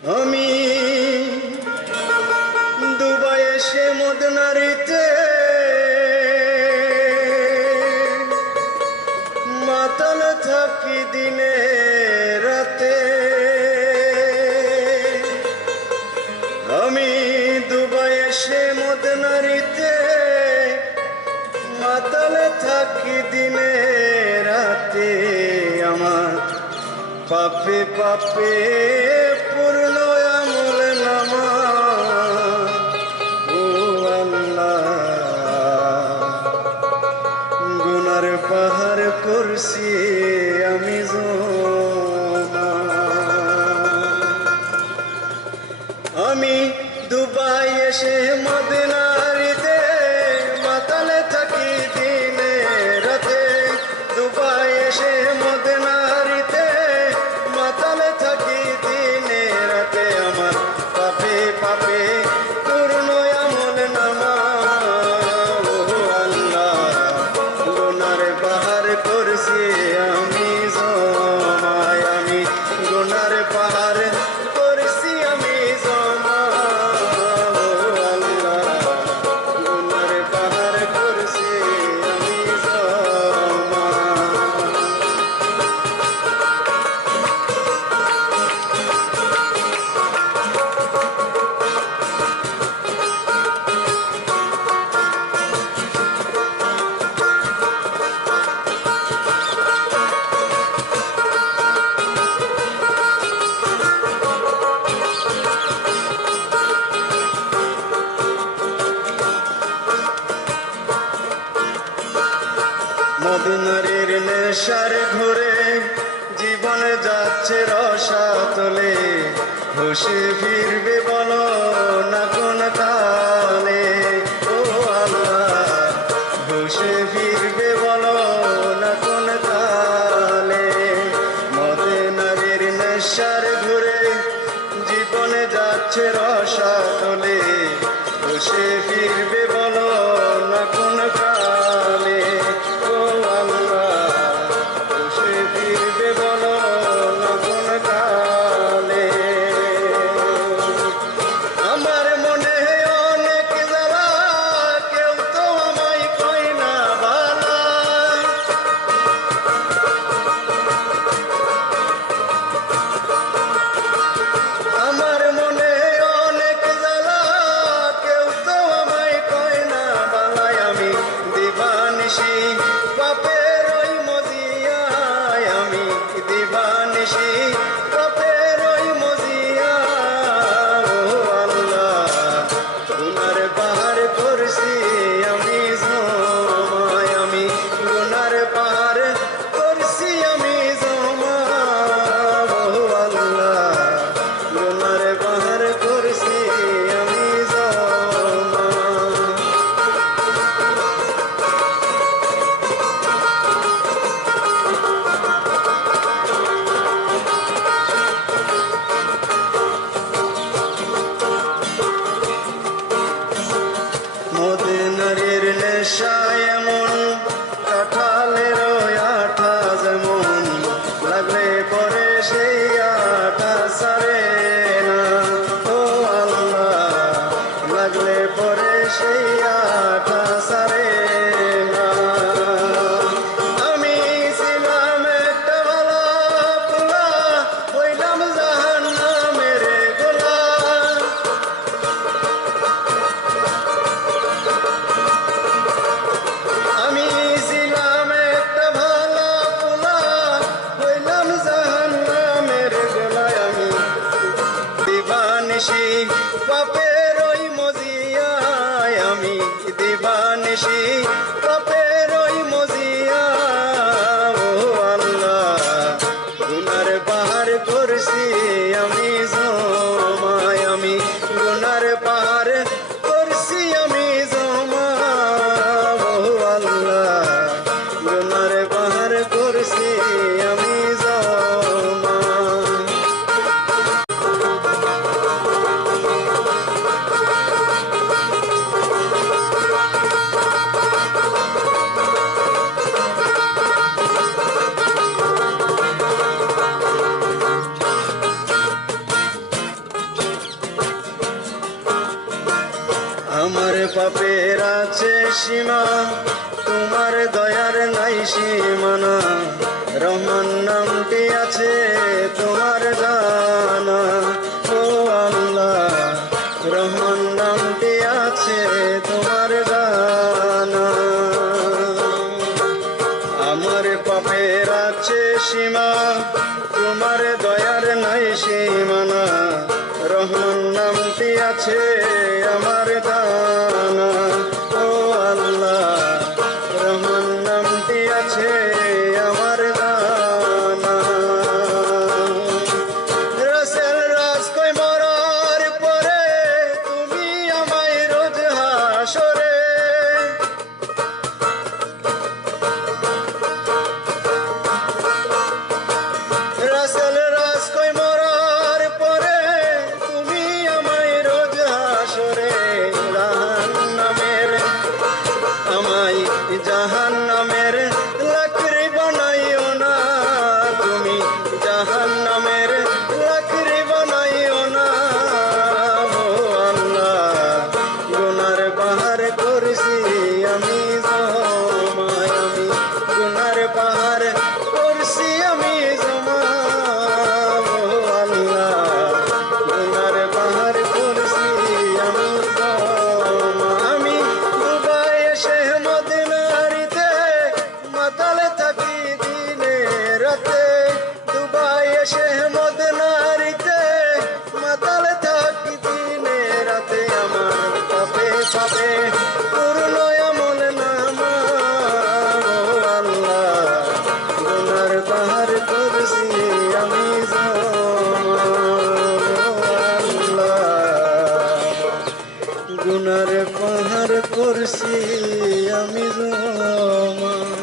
আমি দুবাই এসে মদনারিতে মাতাল থাকি দিনে রাতে। আমি দুবাই এসে মদনারিতে মাতাল থাকি দিনে রাতে। আমার পাপে পাপে করছি আমি আমি দুবাই এসে মদিনারের নেশার ঘুরে, জীবন যাচ্ছে রসাতলে। হুশে ফিরবে বলো না কোন কালে ও আল্লাহ হুশে ফিরবে বলো না কোন কালে মদিনারের নেশার ঘুরে, জীবন যাচ্ছে রস দিবানিসি পাপের ওই মজিয়ায় আমি দিবানিসি নিশি পাপের ওই মজিয়ায় আমি দিবা নিশি পাপের ওই মজিয়া ও আল্লাহ, গুনার বাহার করছি আমি। পাপের আছে সীমা, তোমার দয়ার নাই সীমানা। রহমান নামটি আছে তোমার জানা। ও আল্লাহ, রহমান নামটি আছে তোমার জানা। আমার পাপের আছে সীমা, তোমার দয়ার নাই সীমানা। রহমান নামটি আছে